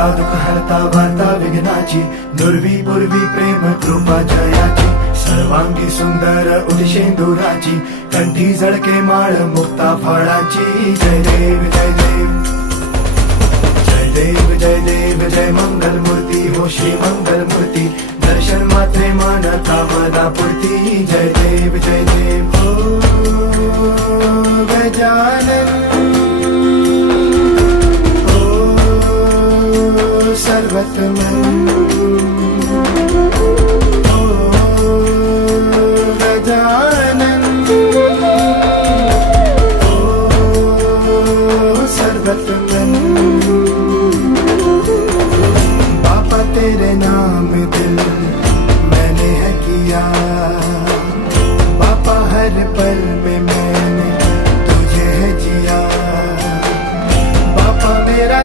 हरता दुःख हरता वार्ता विघ्नाची, दुर्वी पूर्वी प्रेम कृपा जयाची, सर्वांगी सुंदर उदिशेंदुराची, कंठी झळके माळ मुक्ता फळाची. जय देव जय देव जय देव जय देव जय मंगल मूर्ती हो श्री मंगल मूर्ती, दर्शन मात्रे मन कामना पूर्ती. जय देव जय देव हो गजानन हो सर्वतमन.